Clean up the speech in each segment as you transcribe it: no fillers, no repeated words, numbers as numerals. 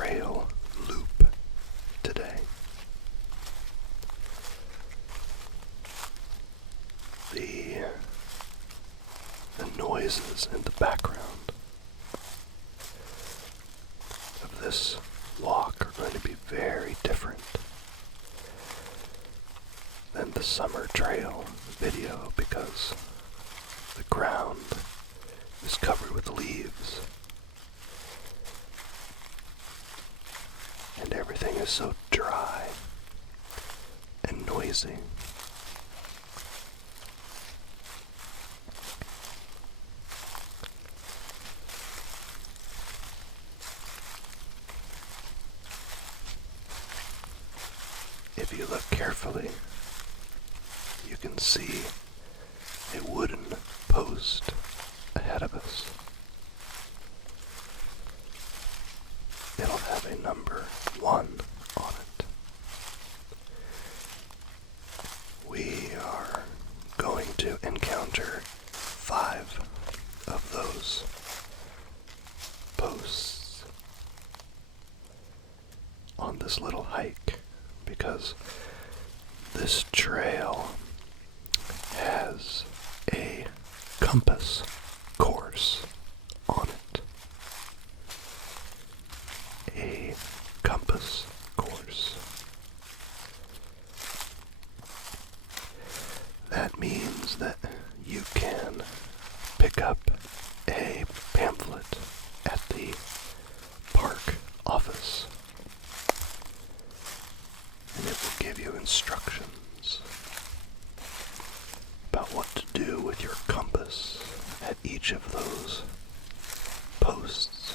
trail loop today. The noises in the background of this walk are going to be very different than the summer trail video because the ground is covered with leaves and everything is so dry and noisy. If you look carefully, you can see a wooden post ahead of us. It'll have a number 1 on it. We are going to encounter 5 of those posts on this little hike because this trail has a compass course on it. A compass course. That means that you can pick up a pamphlet at the park office and it will give you instructions about what to do with your compass at each of those posts.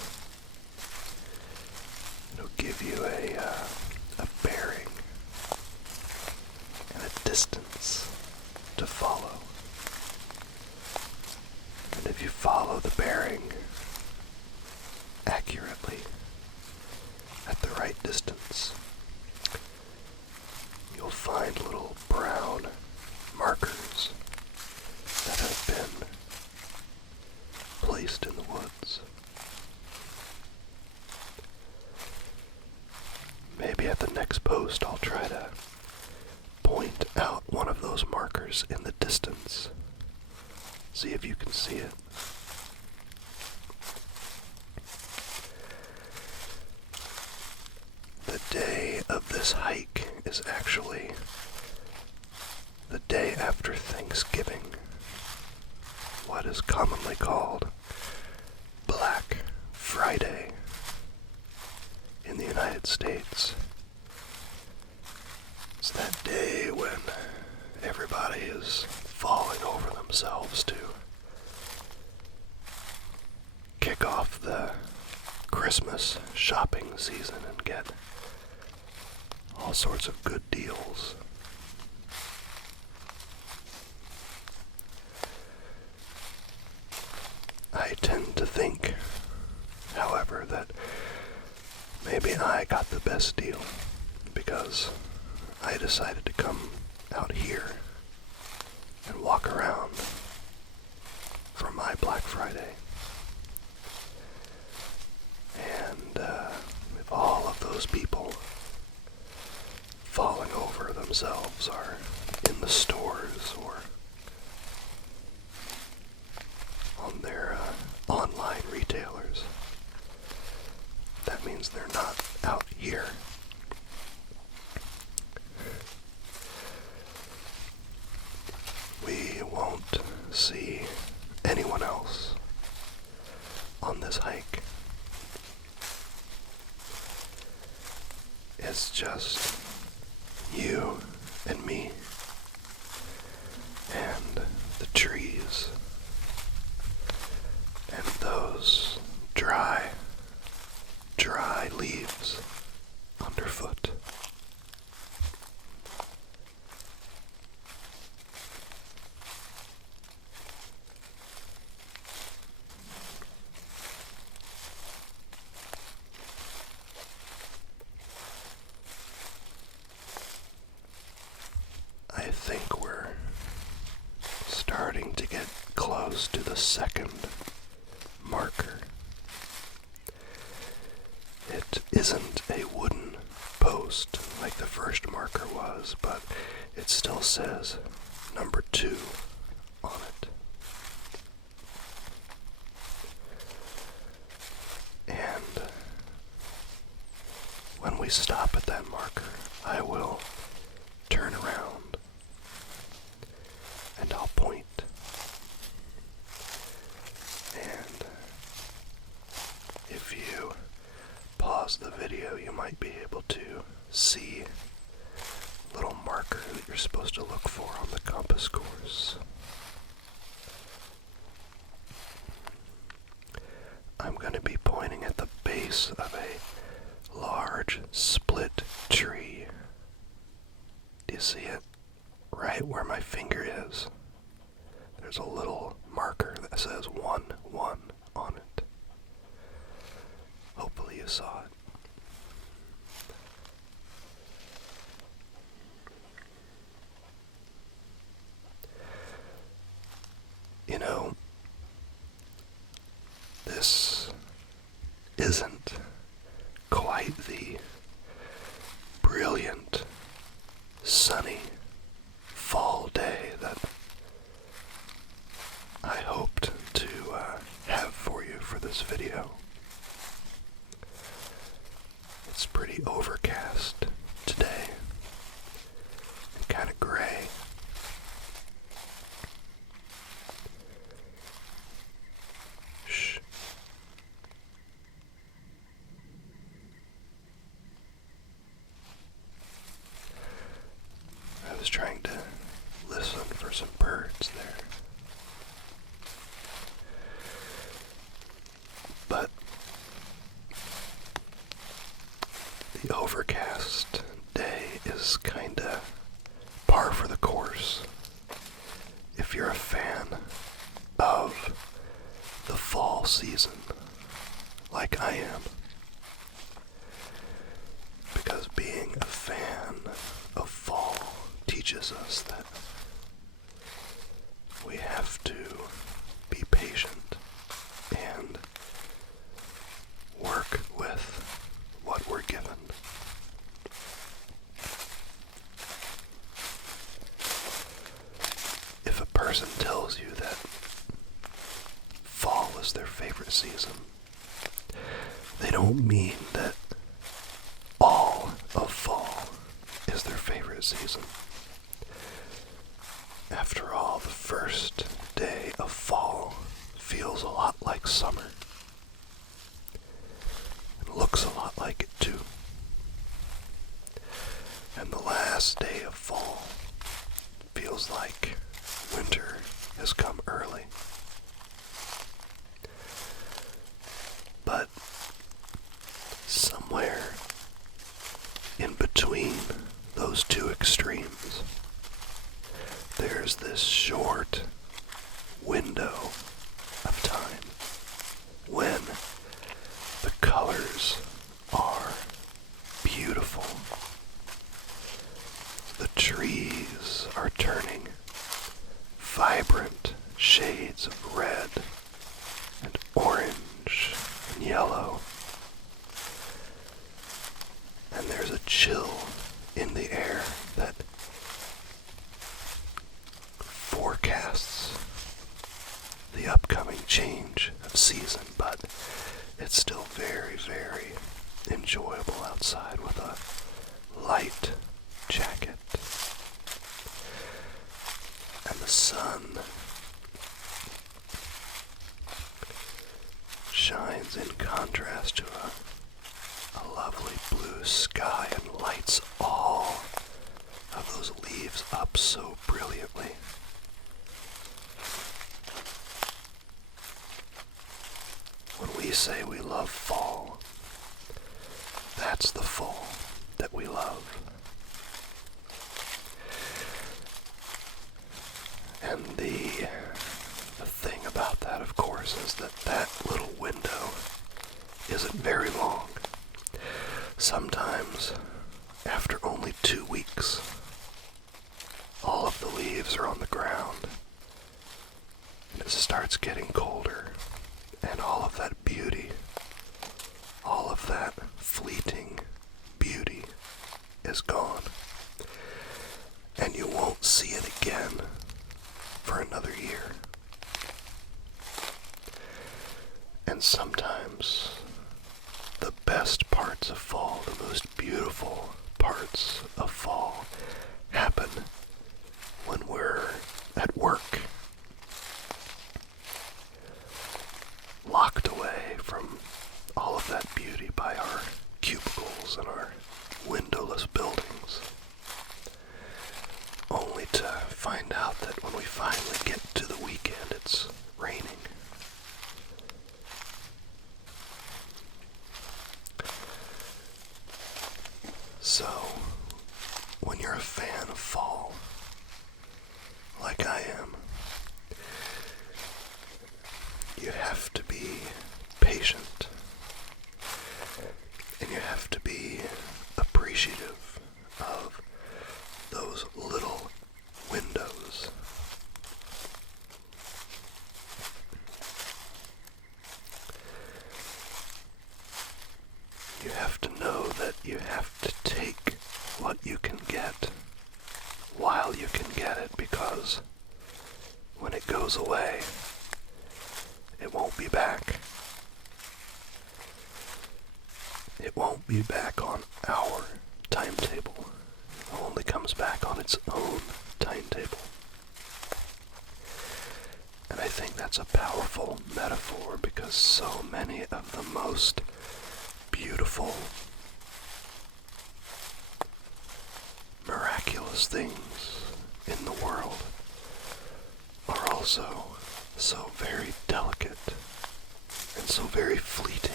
It'll give you a bearing and a distance to follow. And if you follow the bearing accurately at the right distance, you'll find little brown markers that have been placed in the woods. Maybe at the next post I'll try to point out one of those markers in the distance. See if you can see it. The day of this hike is actually the day after Thanksgiving, what is commonly called Black Friday in the United States. It's that day when everybody is falling over themselves to kick off the Christmas shopping season and get all sorts of good deals. I tend to think, however, that maybe I got the best deal because I decided to come out here and walk around for my Black Friday. And if all of those people falling over themselves are in the stores or on their online retailers, that means they're not out here. We won't see anyone else on this hike. It's just you and me and the trees and those dry leaves underfoot. I think we're starting to get close to the second marker. It post isn't a wooden post like the first marker was, but it still says number 2 on it. And when we stop at that marker, I will turn around and I'll point. And if you pause the video, you might be able to see a little marker that you're supposed to look for on the compass course. I'm going to be pointing at the base of a large split tree. Do you see it? Right where my finger is. There's a little marker that says 1, 1 on it. Hopefully you saw it. You know, this isn't quite the brilliant, sunny fall day that I hoped to have for you for this video. It's pretty overcast today and kind of gray. Shh. I was trying to listen for some birds there. But the overcast day is kinda par for the course if you're a fan of the fall season like I am. Because being a fan of fall teaches us that we have to be patient and work with what we're given. If a person tells you that fall is their favorite season, they don't mean that all of fall is their favorite season. After all, the first day of fall feels a lot like summer. It looks a lot like it too. And the last day of fall feels like winter has come early. But somewhere in between those two extremes, there's this short window of time when the colors are beautiful. The trees are turning vibrant shades of red and orange and yellow. And there's a chill in the air that forecasts the upcoming change of season, but it's still very, very enjoyable outside with a light jacket. And the sun shines in contrast to a lovely blue sky and lights all of those leaves up so brilliantly. When we say we love fall, that's the fall that we love. And the thing about that, of course, is that that little window isn't very long. Sometimes, after only 2 weeks, all of the leaves are on the ground, and it starts getting colder, and all of that beauty, all of that fleeting beauty is gone, and you won't see it again for another year. And sometimes the best parts of fall, the most beautiful parts of fall, happen when we're at work, locked away from all of that beauty by our cubicles and our windowless buildings, only to find out that when we finally get to the weekend, it's raining. So, when you're a fan of fall, like I am, you have to be patient, and you have to be appreciative of those little windows. You have to know that you have to take what you can get while you can get it, because when it goes away, it won't be back. It won't be back on our timetable. It only comes back on its own timetable. And I think that's a powerful metaphor, because so many of the most beautiful, miraculous things in the world are also so very delicate and so very fleeting.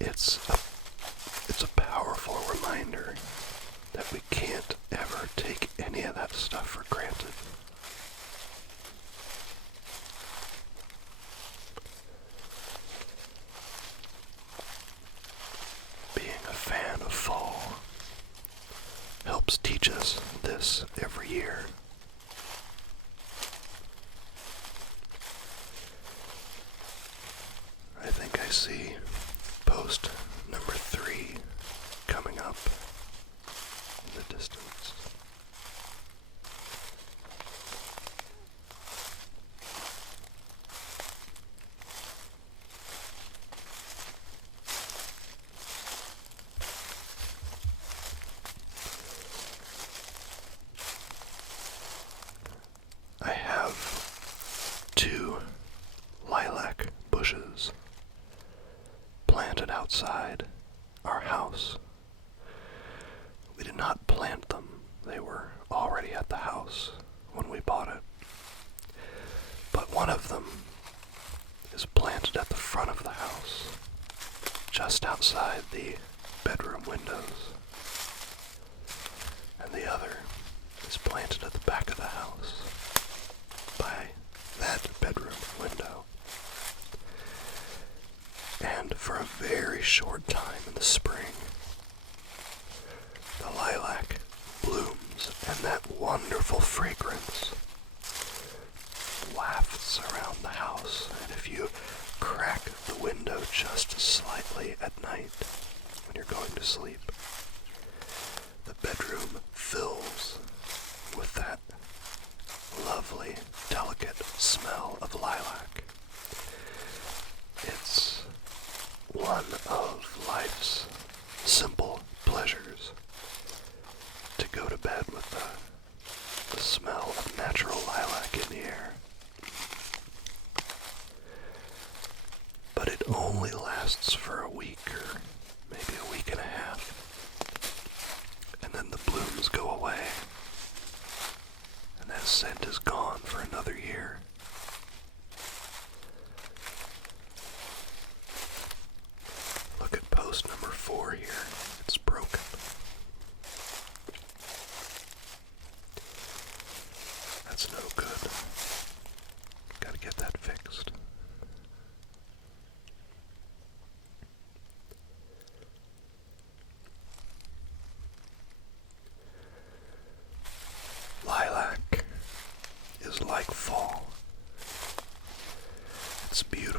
It's a powerful reminder that we can't ever take any of that stuff for granted. Being a fan of fall helps teach us this every year. I think I see post number 3 coming up in the distance. I have 2 lilac bushes planted outside our house. We did not plant them. They were already at the house when we bought it. But one of them is planted at the front of the house, just outside the bedroom windows. And the other is planted at the back of the house, by that bedroom window. And for a very short time in the spring, the lilac blooms, and that wonderful fragrance wafts around the house. And if you crack the window just slightly at night when you're going to sleep, the bedroom fills with that lovely, delicate smell of lilac. It's one of life's simple pleasures to go to bed with the smell of natural lilac in the air. But it only lasts for a week, or maybe a week and a half, and then the blooms go away, and that scent is gone for another year. Look at post number 4 here. It's broken. That's no good. Gotta get that fixed. Lilac is like fall.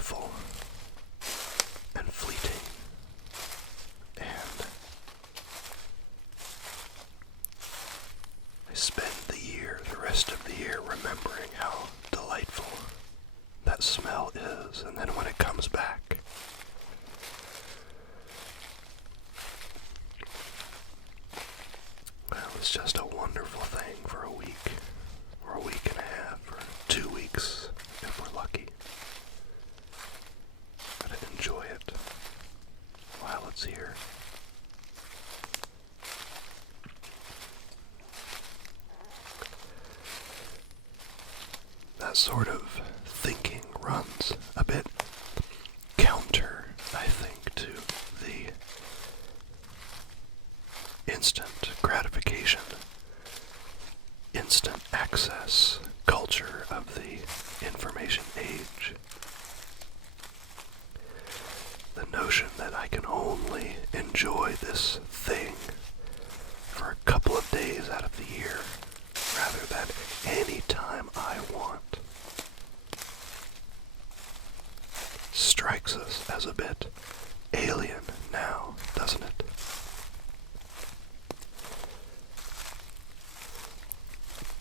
beautiful and fleeting, and I spend the rest of the year remembering how delightful that smell is, and then when it comes back, well, it's just a wonderful thing for a week, or a week and a half, or 2 weeks, if we're lucky. Gotta enjoy it while it's here. That sort of thinking runs a bit counter, I think, to the instant gratification, instant access culture of the information age. The notion that I can only enjoy this thing for a couple of days out of the year, rather than any time I want, strikes us as a bit alien now, doesn't it?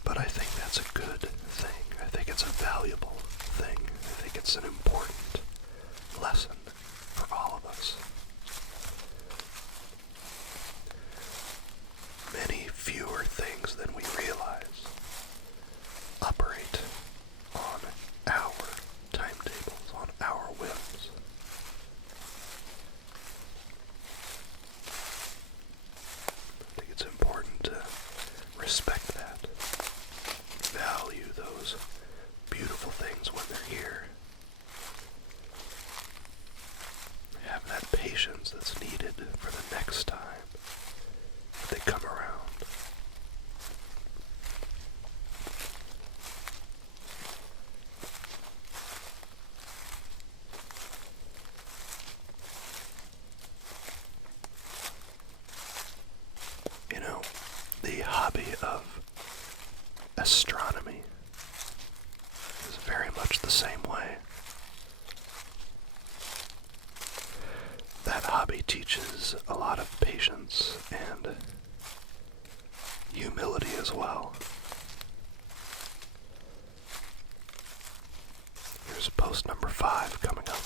But I think that's a good thing. I think it's a valuable thing. I think it's an important lesson for all of us. Many fewer things than we realize operate on our timetables, on our whims. I think it's important to respect that, value those beautiful things when they're here, have that patience that's needed for the next time that they come around. You know, the hobby of astronomy is very much the same way. That hobby teaches a lot of patience and humility as well. Here's post number 5 coming up.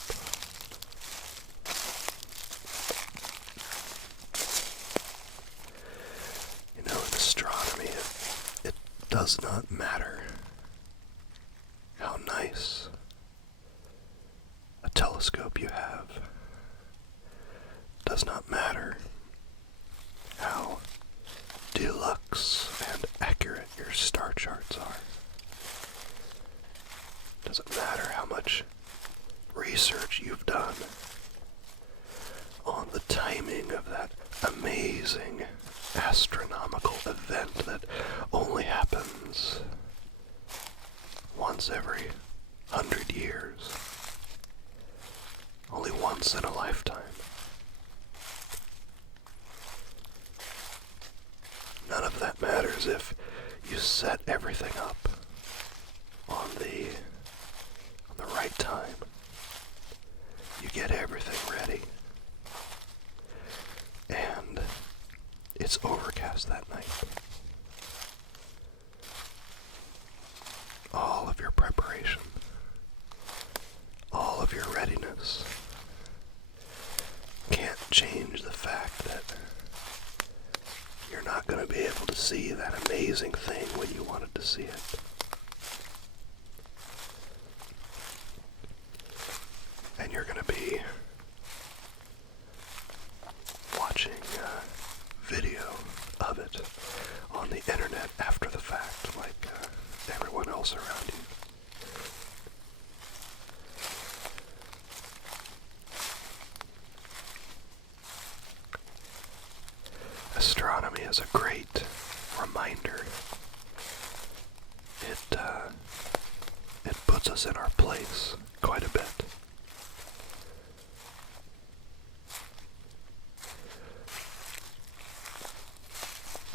You know, in astronomy, it does not matter how nice a telescope you have. Does not matter how deluxe and accurate your star charts are. Doesn't matter how much research you've done on the timing of that amazing astronomical event that only happens once every 100 years. Only once in a lifetime. None of that matters if you set everything up on the right time. You get everything ready. And it's overcast that night. All of your preparation, all of your readiness can't change the fact that you're not going to be able to see that amazing thing when you wanted to see it. And you're going to be watching video of it on the internet after the fact, like everyone else around you. Astronomy is a great reminder. It puts us in our place quite a bit.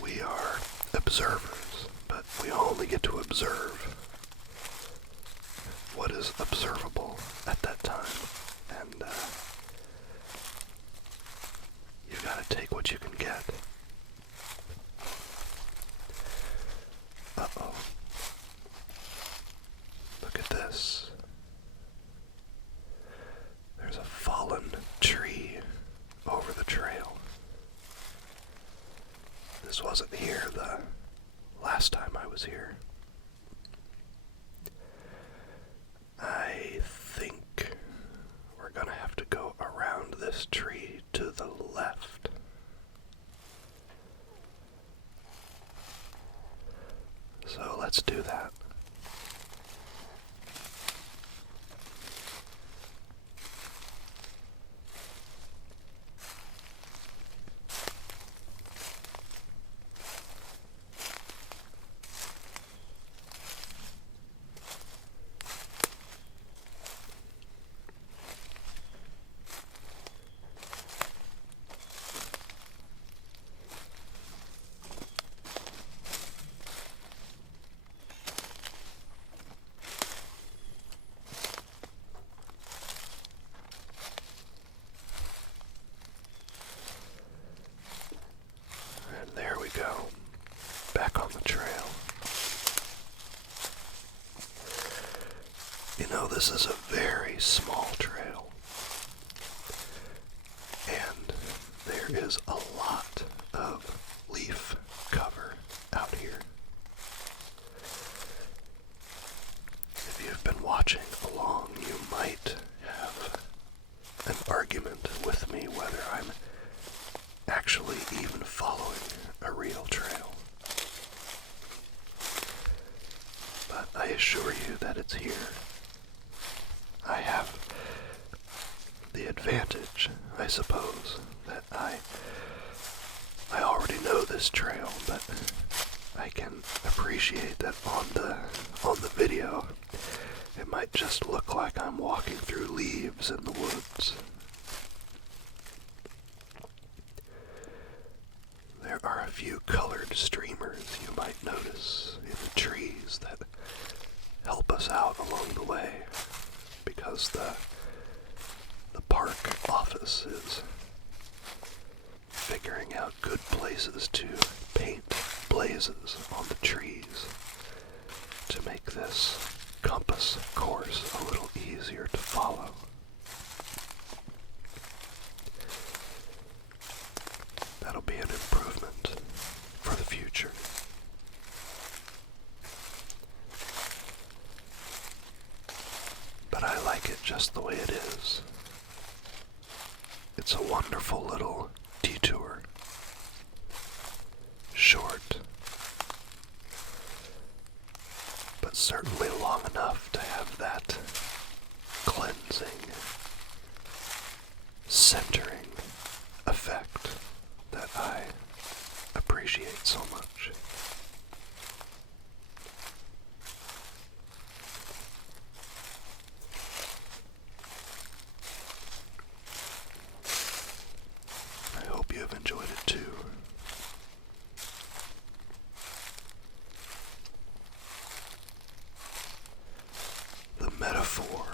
We are observers, but we only get to observe what is is observable at that time, and you've got to take what you can get. Uh-oh. Look at this. There's a fallen tree over the trail. This wasn't here the last time I was here. I think we're gonna have to go around this tree to the left. So let's do that. There we go, back on the trail. You know, this is a very small trail, and there is a lot of leaf cover out here. If you've been watching along, you might have an argument with me whether I'm actually even following a real trail. But I assure you that it's here. I have the advantage, I suppose, that I already know this trail, but I can appreciate that on the video it might just look like I'm walking through leaves in the woods. There are a few colored streamers you might notice in the trees that help us out along the way, because the park office is figuring out good places to paint blazes on the trees to make this compass course a little easier to follow. That'll be an improvement for the future. But I like it just the way it is. It's a wonderful little detour. Short, but certainly long enough to have that cleansing, centering effect that I appreciate so much. I hope you have enjoyed it too. The metaphor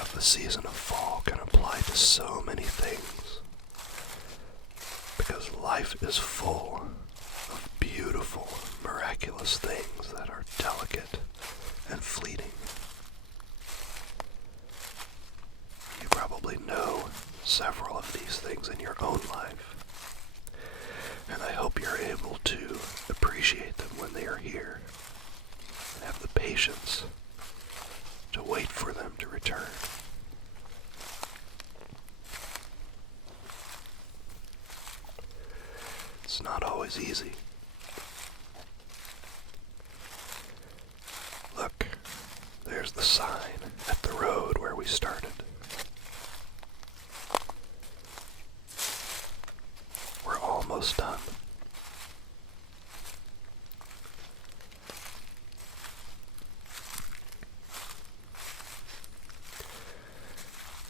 of the season of fall can apply to so many things, because life is full of beautiful, miraculous things that are delicate and fleeting. You probably know several of these things in your own life, and I hope you're able to appreciate them when they are here and have the patience to wait for them to return. It's not always easy. Look, there's the sign at the road where we started. We're almost done.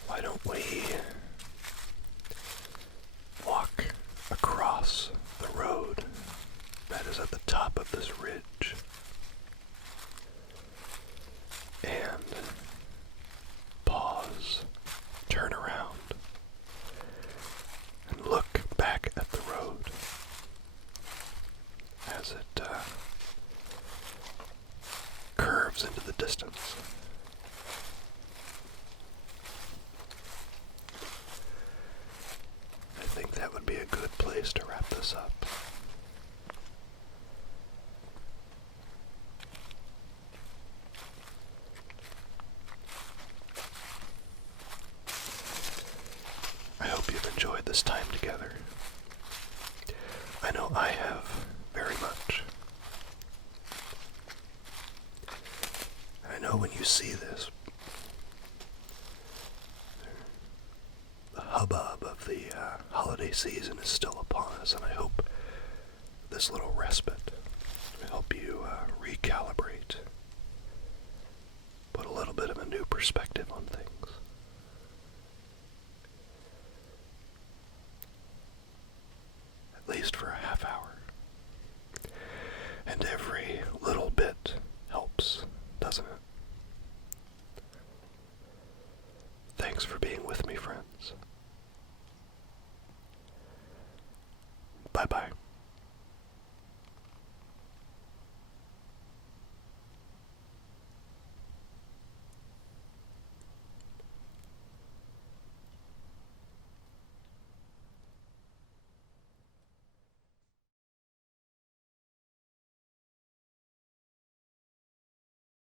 Why don't we walk across the road that is at the top of this ridge and distance. I think that would be a good place to wrap this up. I hope you've enjoyed this time together. I know I have very much. I know when you see this, the hubbub of the holiday season is still upon us, and I hope this little respite will help you recalibrate, put a little bit of a new perspective on things. At least for a half hour. And every little bit helps, doesn't it? Thanks for being